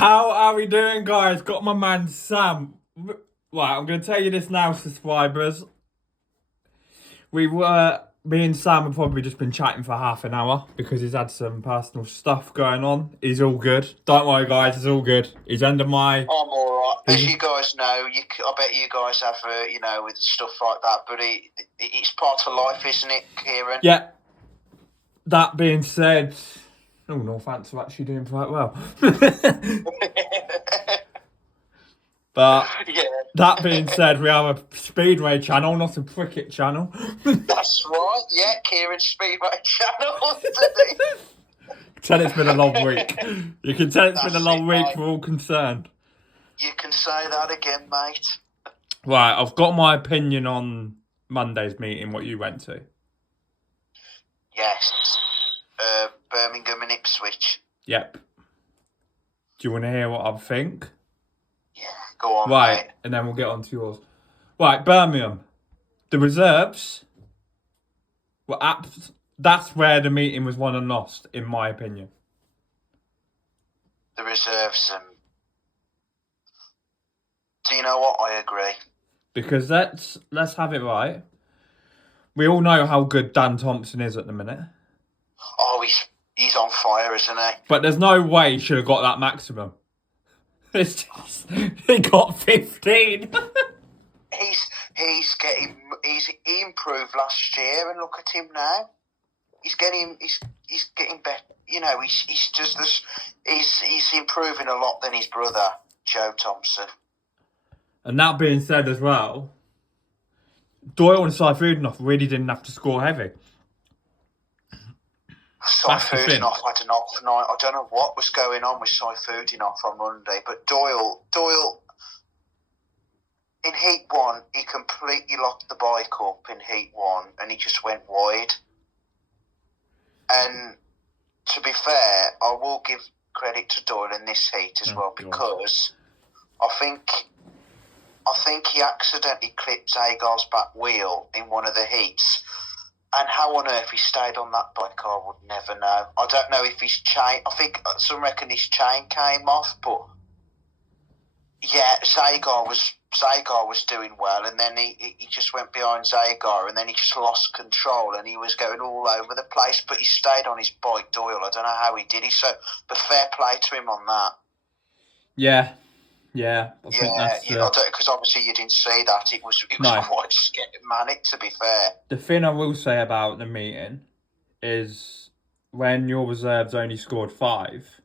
How are we doing, guys? Got my man Sam. Right, I'm going to tell you this now, subscribers. Me and Sam have probably just been chatting for half an hour because he's had some personal stuff going on. He's all good. Don't worry, guys, it's all good. He's under my... I'm alright. As you guys know, I bet you guys have, with stuff like that, but it's part of life, isn't it, Kieran? Yeah. That being said... Oh, Northants are actually doing quite well. But yeah. That being said, we have a speedway channel, not a cricket channel. That's right. Yeah, Kieran's Speedway channel. Tell it's been a long week. You can tell it's been a long week mate. for all concerned. You can say that again, mate. Right, I've got my opinion on Monday's meeting, what you went to. Yes. Birmingham and Ipswich. Yep. Do you want to hear what I think? Yeah, go on, right, mate. And then we'll get on to yours. Right, Birmingham. The reserves were that's where the meeting was won and lost, in my opinion. The reserves, do you know what? I agree. Because let's have it right. We all know how good Dan Thompson is at the minute. Oh, he's on fire, isn't he? But there's no way he should have got that maximum. It's just, he got 15. He improved last year, and look at him now. He's getting better. He's improving a lot than his brother Joe Thompson. And that being said, as well, Doyle and Saifudinoff really didn't have to score heavy. Saifudinoff had an off night. I don't know what was going on with Saifudinoff on Monday, but Doyle in Heat 1, he completely locked the bike up in Heat 1 and he just went wide. And to be fair, I will give credit to Doyle in this heat as well, because I think he accidentally clipped Zagar's back wheel in one of the heats. And how on earth he stayed on that bike, I would never know. I don't know if his chain... I think some reckon his chain came off, but... Yeah, Zagar was doing well, and then he just went behind Zagar, and then he just lost control, and he was going all over the place, but he stayed on his bike, Doyle. I don't know how he did it, but fair play to him on that. Yeah. Because obviously you didn't see that. It was quite manic, to be fair. The thing I will say about the meeting is when your reserves only scored 5,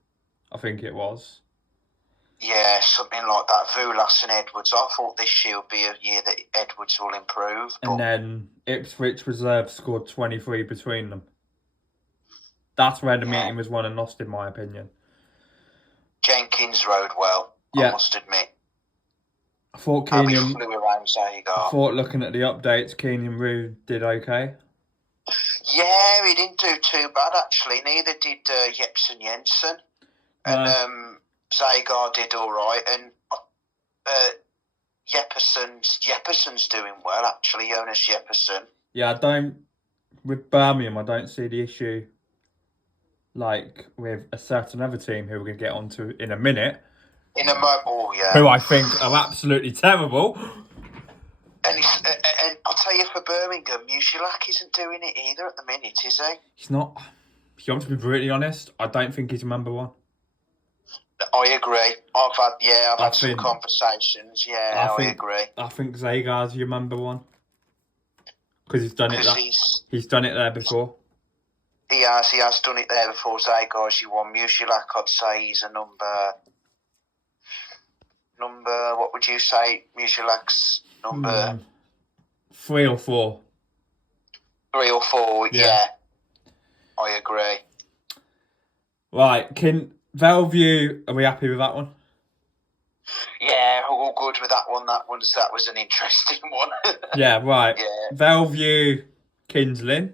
I think it was. Yeah, something like that. Vulas and Edwards. I thought this year would be a year that Edwards will improve. And then Ipswich reserves scored 23 between them. That's where the meeting was won and lost, in my opinion. Jenkins rode well. I must admit. I thought Keenan flew around Zagar. I thought looking at the updates, Keenan Rue did okay. Yeah, he didn't do too bad actually. Neither did Jepsen Jensen. And Zagar did all right. And Jepperson's doing well actually. Jonas Jepperson. Yeah, with Birmingham, I don't see the issue like with a certain other team who we're going to get onto in a minute. In a moment, who I think are absolutely terrible. And I'll tell you, for Birmingham, Musialak isn't doing it either at the minute, is he? He's not. If you want to be brutally honest, I don't think he's number one. I agree. I've had some conversations. Yeah, I agree. I think Zagar's your number one because he's done it. He's done it there before. He has done it there before. Zagar's your one. Musialak, I'd say he's a number. What would you say? Musialak's number 3 or 4. 3 or 4, yeah. I agree. Right, Bellevue, are we happy with that one? Yeah, all good with that one. That was an interesting one. Yeah, right. Yeah. Bellevue, Kingsland.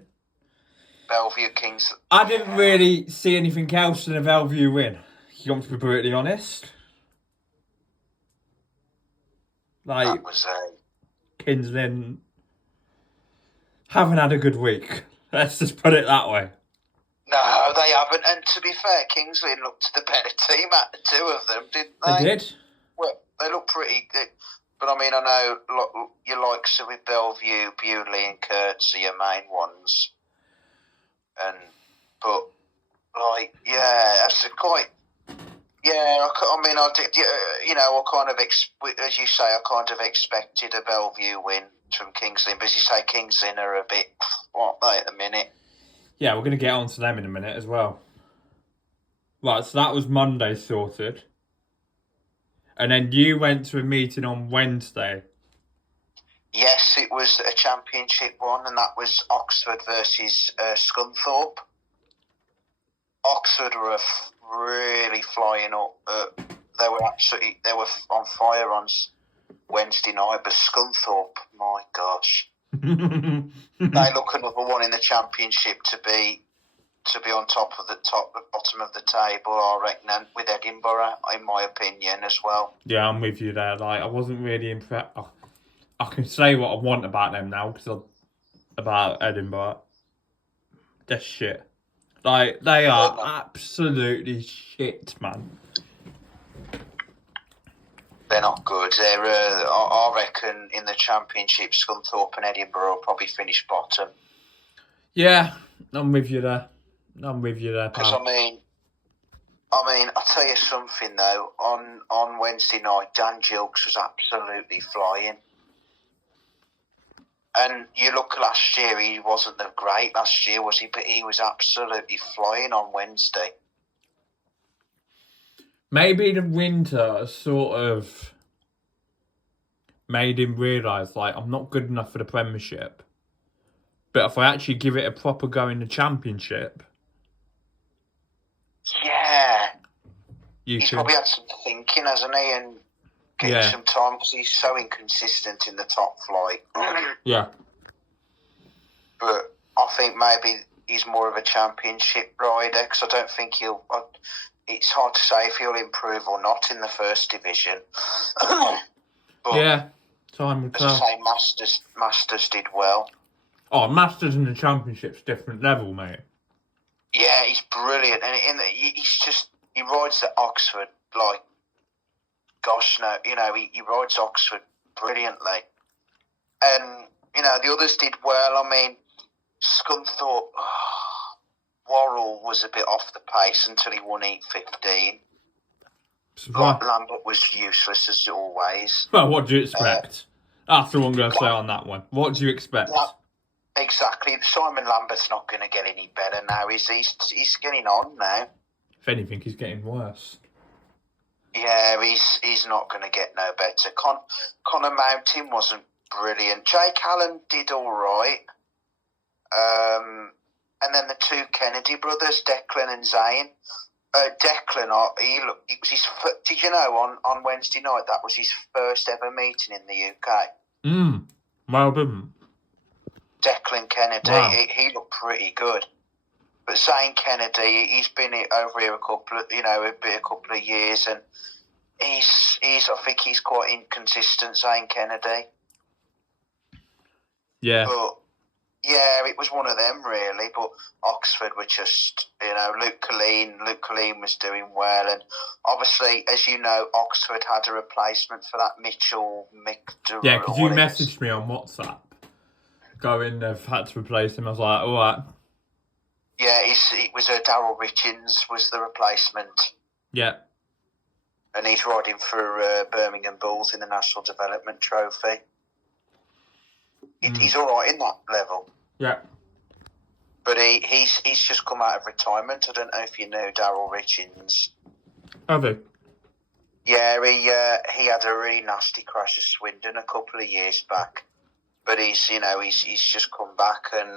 I didn't really see anything else in a Bellevue win. You want to be brutally honest? That was Kingsland haven't had a good week. Let's just put it that way. No, they haven't. And to be fair, Kingsley looked the better team at the two of them, didn't they? They did. Well, they look pretty good. But I mean, I know your likes of with Bellevue, Bewley, and Kurtz are your main ones. But like, yeah, that's quite. Yeah, I mean, I did. I kind of, as you say, I kind of expected a Bellevue win from Kingsley. But as you say, Kingsley are a bit, aren't they, at the minute? Yeah, we're going to get on to them in a minute as well. Right, so that was Monday sorted. And then you went to a meeting on Wednesday. Yes, it was a championship one, and that was Oxford versus Scunthorpe. Oxford were really flying up. They were on fire on Wednesday night, but Scunthorpe, my gosh, they look another one in the championship to be on bottom of the table, I reckon, and with Edinburgh, in my opinion, as well. Yeah, I'm with you there. Like, I wasn't really impressed. I can say what I want about them now about Edinburgh. They're shit. Like, they are absolutely shit, man. They're not good. They're, I reckon, in the championship, Scunthorpe and Edinburgh will probably finish bottom. Yeah, I'm with you there. Because I mean, I'll tell you something though. On Wednesday night, Dan Gilks was absolutely flying. And you look last year, he wasn't that great last year, was he? But he was absolutely flying on Wednesday. Maybe the winter sort of made him realise, like, I'm not good enough for the Premiership. But if I actually give it a proper go in the Championship... Yeah. He's probably had some thinking, hasn't he? And getting some time, because he's so inconsistent in the top flight. Yeah. But I think maybe he's more of a Championship rider, because I don't think it's hard to say if he'll improve or not in the first division. But yeah, time will tell. As I say, Masters did well. Oh, Masters in the Championship's different level, mate. Yeah, he's brilliant, and he rides at Oxford like, gosh no, he rides Oxford brilliantly, and the others did well. I mean, Scunthorpe, Worrell was a bit off the pace until he won Heat 15. Lambert was useless as always. Well, what do you expect? That's what I'm going to say on that one. What do you expect? Exactly. Simon Lambert's not going to get any better now. He's getting on now. If anything, he's getting worse. Yeah, he's not going to get no better. Connor Mountain wasn't brilliant. Jake Allen did all right. And then the two Kennedy brothers, Declan and Zane. Declan, it was his. Did you know on Wednesday night that was his first ever meeting in the UK? Well done. Declan Kennedy, wow. He looked pretty good. But Zane Kennedy, he's been over here a couple of years, and I think he's quite inconsistent. Zane Kennedy. Yeah. But yeah, it was one of them really. But Oxford were just, Luke Colleen was doing well, and obviously, as you know, Oxford had a replacement for that Mitchell McDurrell. Yeah, because you messaged me on WhatsApp. They've had to replace him. I was like, all right. Yeah, it was Darryl Richins was the replacement. Yeah. And he's riding for Birmingham Bulls in the National Development Trophy. He's all right in that level. Yeah. But he's just come out of retirement. I don't know if you know Darryl Richins. Have you? Yeah, he had a really nasty crash at Swindon a couple of years back. But he's just come back, and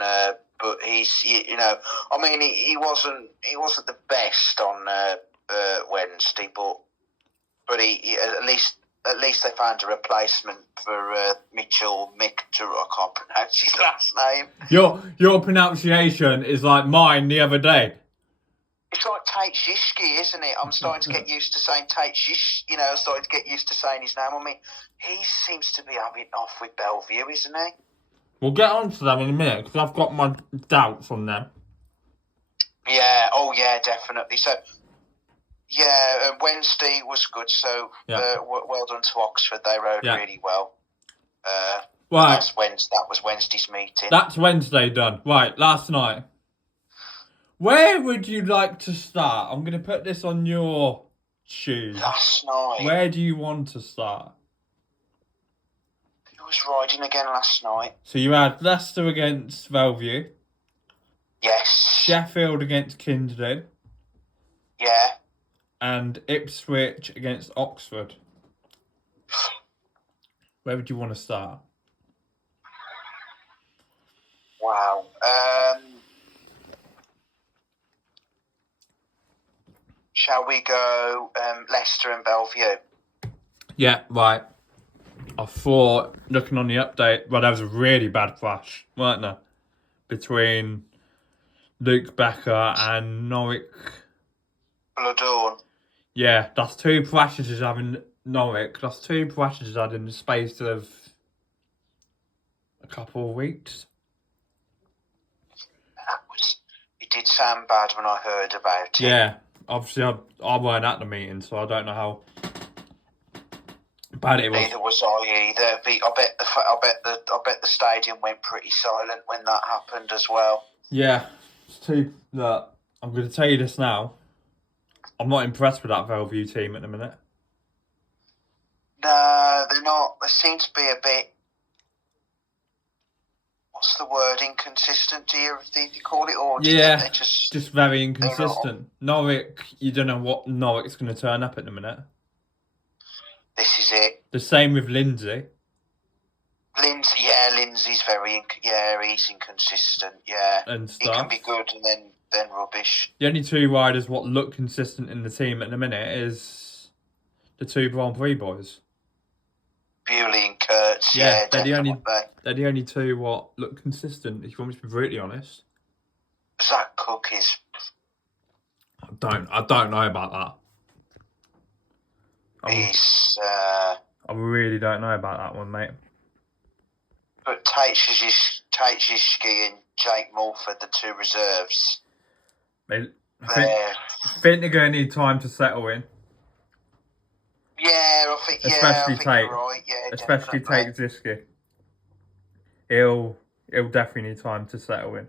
but he's I mean he wasn't the best on Wednesday, but he at least they found a replacement for Mitchell McDurrell. I can't pronounce his last name. Your pronunciation is like mine the other day. It's like Tate Shishki, isn't it? I'm starting to get used to saying Tate Shish. I'm starting to get used to saying his name. I mean, he seems to be having off with Bellevue, isn't he? We'll get on to them in a minute, because I've got my doubts on them. Yeah, oh yeah, definitely. So, yeah, Wednesday was good. So, well done to Oxford. They rode really well. Right. That was Wednesday's meeting. That's Wednesday done. Right, last night. Where would you like to start? I'm going to put this on your shoes. Last night. Where do you want to start? Who was riding again last night? So you had Leicester against Bellevue. Yes. Sheffield against Kingsley. Yeah. And Ipswich against Oxford. Where would you want to start? Wow. Shall we go Leicester and Bellevue? Yeah, right. I thought, looking on the update, well, there was a really bad clash, weren't there? Between Luke Becker and Norwich. Bloodhorn. Yeah, that's 2 clashes he's having Norwich. That's 2 clashes he's had in the space of a couple of weeks. It did sound bad when I heard about it. Yeah, obviously I weren't at the meeting, so I don't know how bad it was. Neither was I either. I bet the stadium went pretty silent when that happened as well. Yeah, it's too. Look, I'm going to tell you this now. I'm not impressed with that Bellevue team at the minute. No, they're not. They seem to be a bit. What's the word? Inconsistent? Do you call it? Or yeah, just very inconsistent. Norwich, you don't know what Norwich's going to turn up at the minute. This is it. The same with Lindsay. Lindsay's he's inconsistent. Yeah, and stuff. He can be good and then rubbish. The only 2 riders what look consistent in the team at the minute is the 2 Grand Prix boys. Bewley and Kurtz. Yeah, they're the only 2 what look consistent. If you want me to be brutally honest. Zach Cook is. I don't know about that. I really don't know about that one, mate. But Taitshiski and Jake Mulford, the 2 reserves. I think they're going to need time to settle in. Yeah, I think you're right. Yeah, especially Tate Ziski. He'll definitely need time to settle in.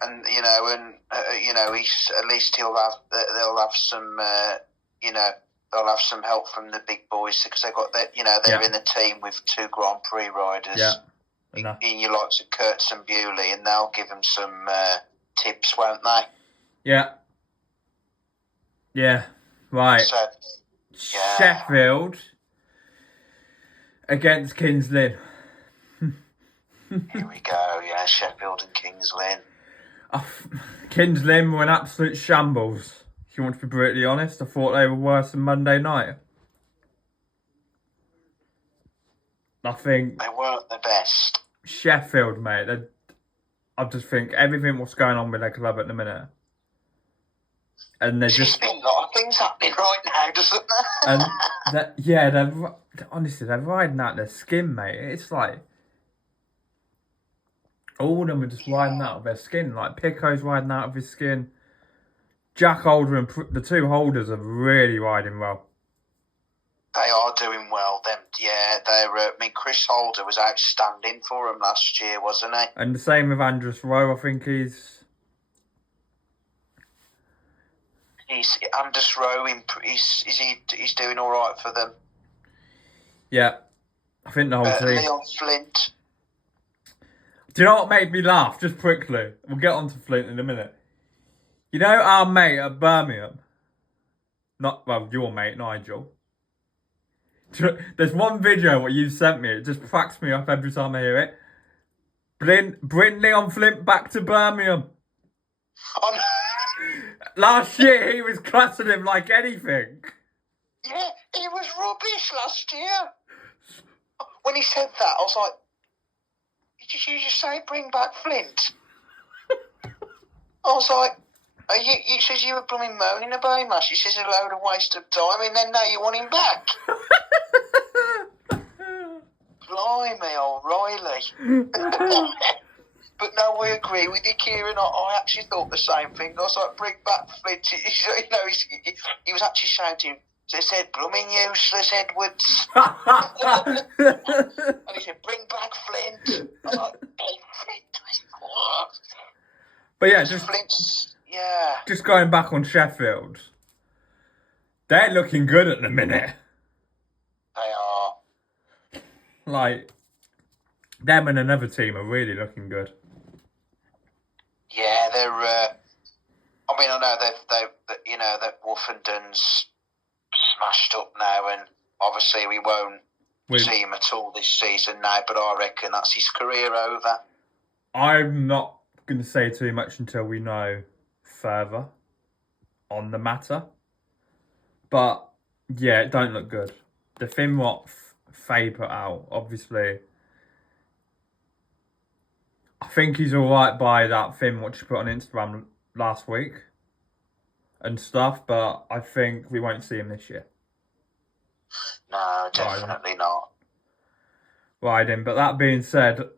And he's at least they'll have some they'll have some help from the big boys because they've got that they're in the team with 2 Grand Prix riders. Yeah. In your likes of Kurtz and Bewley, and they'll give them some tips, won't they? Yeah. Yeah. Right. So, Sheffield against Kings Lynn. Here we go. Yeah, Sheffield and Kings Lynn. Kings Lynn were an absolute shambles. If you want to be brutally honest, I thought they were worse than Monday night. I think they weren't the best. Sheffield, mate. I just think everything what's going on with their club at the minute, and there's just been a lot of things happening right now, doesn't there? And they're honestly they're riding out their skin, mate. It's like all of them are just riding out of their skin. Like Pico's riding out of his skin. Jack Holder and the 2 holders are really riding well. They are doing well. Chris Holder was outstanding for him last year, wasn't he? And the same with Andrus Rowe. I think he's Andrus Rowe. He's doing all right for them. Yeah, I think the whole team. Leon Flint. Do you know what made me laugh? Just quickly, we'll get on to Flint in a minute. You know our mate at Birmingham? Your mate, Nigel. There's one video what you sent me. It just cracks me up every time I hear it. Bring Leon Flint back to Birmingham. Oh, no. Last year he was classing him like anything. Yeah, he was rubbish last year. When he said that, I was like, did you just say bring back Flint? I was like, you said you were blooming moaning about him, Ash. He says a load of waste of time, and then now you want him back. Blimey, O'Reilly. But no, I agree with you, Kieran. I actually thought the same thing. I was like, bring back Flint. He was actually shouting, they said, blooming useless Edwards. And he said, bring back Flint. I was like, hey, Flint. What? But yeah, just going back on Sheffield, they're looking good at the minute. They are. Like, them and another team are really looking good. Yeah, they're. I mean, I know that Wolfenden's smashed up now, and obviously we won't see him at all this season now. But I reckon that's his career over. I'm not going to say too much until we know further on the matter. But yeah, it don't look good. The thing what Faye put out, obviously, I think he's alright by that thing what she put on Instagram last week and stuff, but I think we won't see him this year. No, definitely not. Right then, but that being said,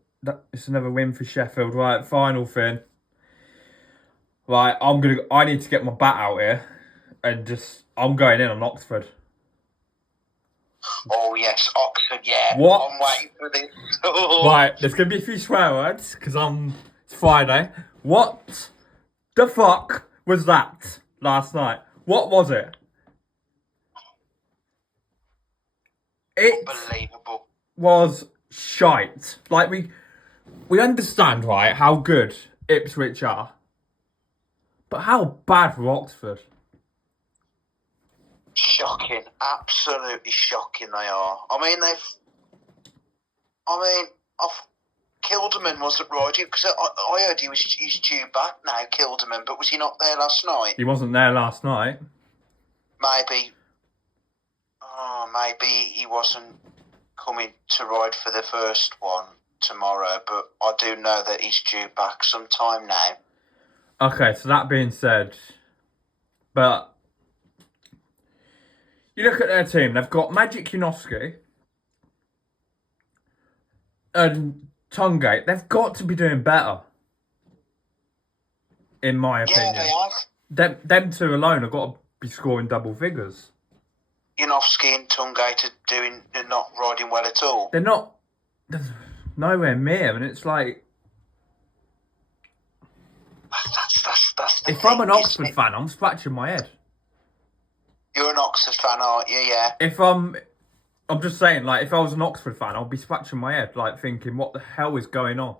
it's another win for Sheffield. Right, final thing. Right, I need to get my bat out here and I'm going in on Oxford. Oh yes, Oxford, yeah. What? I'm waiting for this. Right, there's going to be a few swear words because it's Friday. What the fuck was that last night? What was it? It Unbelievable. Was shite. Like, we understand, right, how good Ipswich are. But how bad were Oxford? Shocking. Absolutely shocking they are. Kilderman wasn't riding because I heard he's due back now, Kilderman, but was he not there last night? He wasn't there last night. Maybe he wasn't coming to ride for the first one tomorrow, but I do know that he's due back sometime now. Okay, so that being said, but you look at their team, they've got Magic Janowski and Tungate. They've got to be doing better, in my opinion. Yeah, they have. Them two alone have got to be scoring double figures. Janowski and Tungate are not riding well at all. They're nowhere near, and it's like, that's the if thing, I'm an Oxford fan, I'm scratching my head. You're an Oxford fan, aren't you? Yeah. If I'm just saying, like, if I was an Oxford fan, I'd be scratching my head, like, thinking, what the hell is going on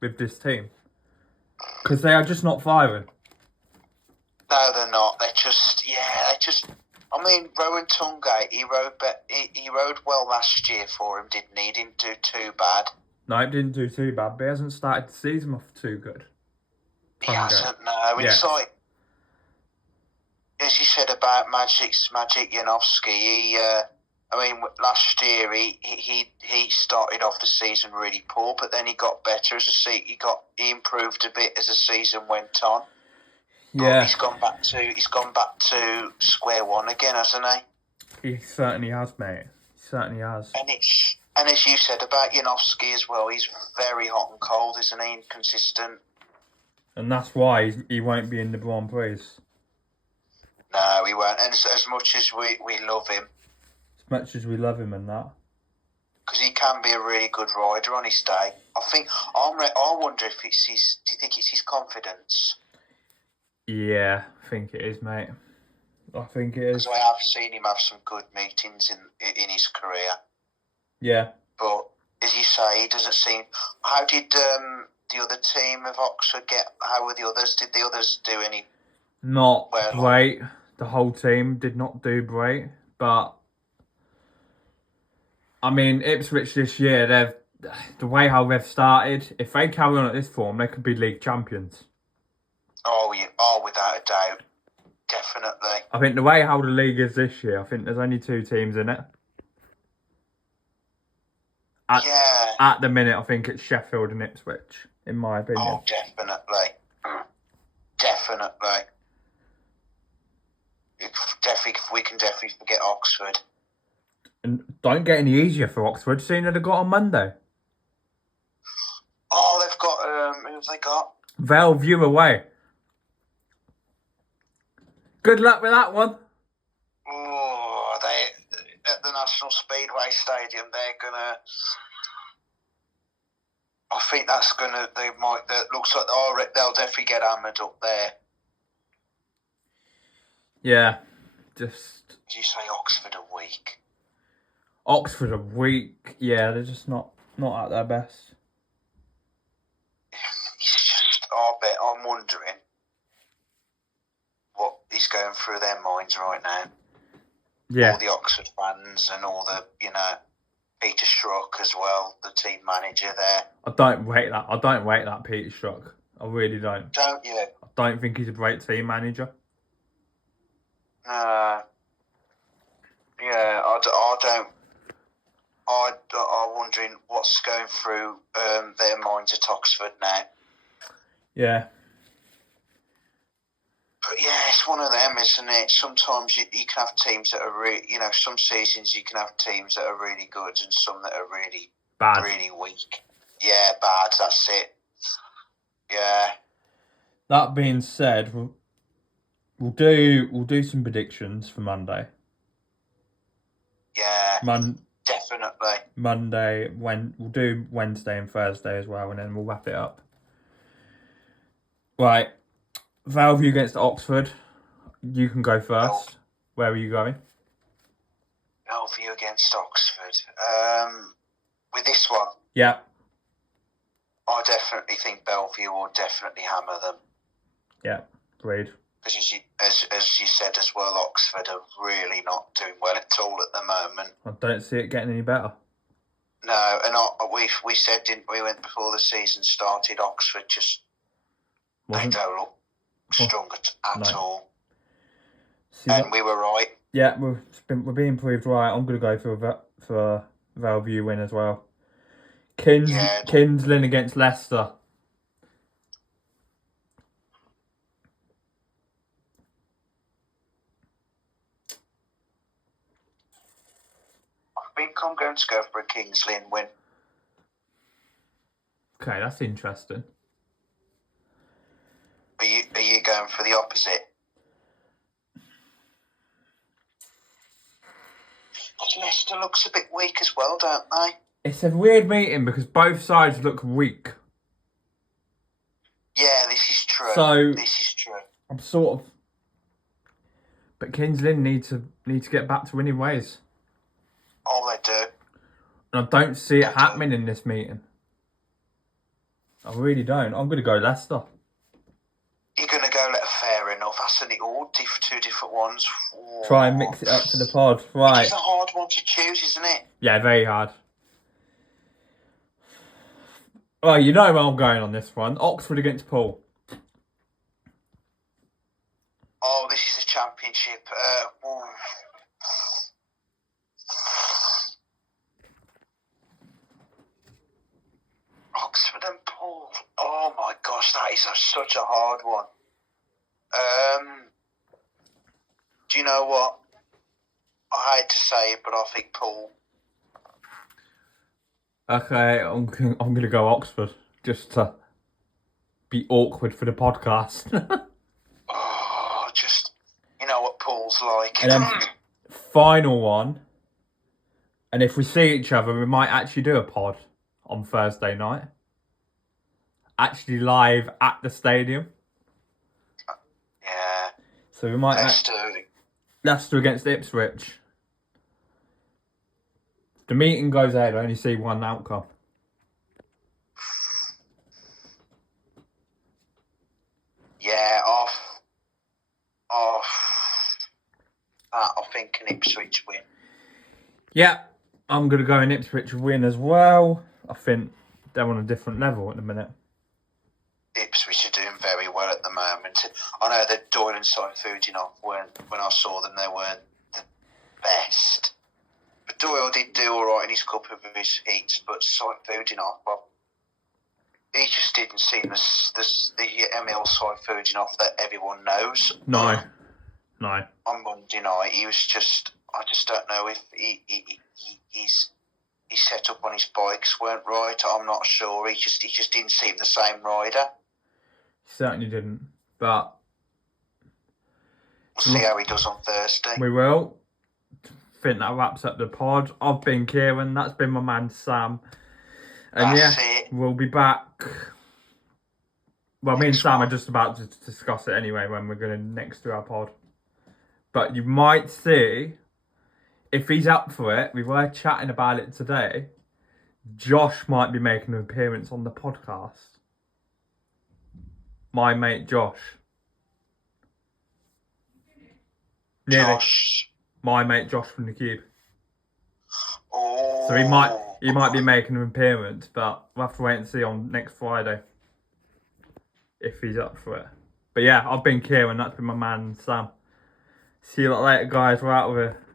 with this team? Because they are just not firing. No, they're not. They're just. I mean, Rowan Tungate, he rode well last year for him, didn't he? He didn't do too bad. No, it didn't do too bad, but he hasn't started the season off too good. He hasn't, no. It's like, as you said about Magic Janowski, last year he started off the season really poor, but then he got better he improved a bit as the season went on. Yeah, but he's gone back to square one again, hasn't he? He certainly has, mate. He certainly has. And as you said about Janowski as well, he's very hot and cold, isn't he? Inconsistent. And that's why he won't be in the Grand Prix. No, he won't. And as much as we love him. As much as we love him and that. Because he can be a really good rider on his day. I wonder if do you think it's his confidence? Yeah, I think it is, mate. I think it is. Because I have seen him have some good meetings in his career. Yeah. But, as you say, he doesn't seem... How did the other team of Oxford get... How were the others? Did the others do any... Not great. The whole team did not do great. But, I mean, Ipswich this year, the way how they've started, if they carry on at this form, they could be league champions. Oh, without a doubt. Definitely. I think the way how the league is this year, I think there's only 2 teams in it. At the minute, I think it's Sheffield and Ipswich, in my opinion. Oh, definitely. Definitely. We can definitely forget Oxford. And don't get any easier for Oxford, seeing that they got on Monday. Oh, they've got have they got? Vale away. Good luck with that one. Oh, they at the National Speedway Stadium. They're gonna. I think that's gonna. They might. That looks like they'll definitely get hammered up there. Yeah, just. Did you say Oxford are weak? Oxford are weak. Yeah, they're just not at their best. It's just. I'm wondering what is going through their minds right now. Yeah. All the Oxford fans and all the, Peter Schrock as well, the team manager there. I don't rate that Peter Schrock. I really don't. Don't you? I don't think he's a great team manager. Yeah, I don't. I'm wondering what's going through their minds at Oxford now. Yeah. But yeah, it's one of them, isn't it? Sometimes you can have teams that are really, some seasons you can have teams that are really good and some that are really Bad. really weak. Yeah, bad. That's it. Yeah. That being said, we'll do some predictions for Monday. Yeah. Definitely. Monday, we'll do Wednesday and Thursday as well, and then we'll wrap it up. Right. Valview against Oxford. You can go first. Where are you going? Valview against Oxford. With this one, Yeah. I definitely think Bellevue will definitely hammer them. Yeah, agreed. Because as you said as well, Oxford are really not doing well at all at the moment. I don't see it getting any better. No, and we said, didn't we, when before the season started, Oxford just they don't look strong at all. See and we were right. Yeah, we're being proved right. I'm going to go for a Valview win as well. Kinsland against Leicester. I think I'm going to go for a Kings Lynn win. Okay, that's interesting. Are you going for the opposite? Because Leicester looks a bit weak as well, don't they? It's a weird meeting because both sides look weak. Yeah, this is true. This is true. I'm sort of, but Kings Lynn need to get back to winning ways. Oh, they do. And I don't see it happening in this meeting. I really don't. I'm going to go Leicester. You're going to go fair enough. That's all two different ones. Whoa. Try and mix it up for the pod. Right. It's a hard one to choose, isn't it? Yeah, very hard. Well, you know where I'm going on this one. Oxford against Poole. Oh, this is a championship. Oxford and Poole. Oh my gosh, that is such a hard one. Do you know what? I hate to say it, but I think Poole. Okay, I'm gonna go Oxford just to be awkward for the podcast. Just you know what Poole's like. And then final one. And if we see each other, we might actually do a pod on Thursday night. Actually live at the stadium. Yeah. So we might Leicester against Ipswich. The meeting goes ahead, I only see one outcome. Yeah, I think an Ipswich win. Yeah, I'm going to go an Ipswich win as well. I think they're on a different level at the minute. Ipswich are doing very well at the moment. I know that Doyle and Saifuddinov when I saw them, they weren't the best. But Doyle did do all right in his couple of his heats, but Saifuddinov, well, he just didn't seem the Emil Saifuddinov that everyone knows. No. On Monday night, he was just, I just don't know if he's his setup on his bikes weren't right. I'm not sure. He just didn't seem the same rider. Certainly didn't. But we'll see how he does on Thursday. We will. I think that wraps up the pod. I've been Kieran. That's been my man Sam. And That's it. We'll be back. Well, me and Sam are just about to discuss it anyway when we're going to next do our pod. But you might see, if he's up for it, we were chatting about it today, Josh might be making an appearance on the podcast. My mate Josh. Josh. My mate Josh from the Cube. Oh. So he might be making an appearance, but we'll have to wait and see on next Friday if he's up for it. But yeah, I've been Kieran. That's been my man Sam. See you later, guys. We're out of here.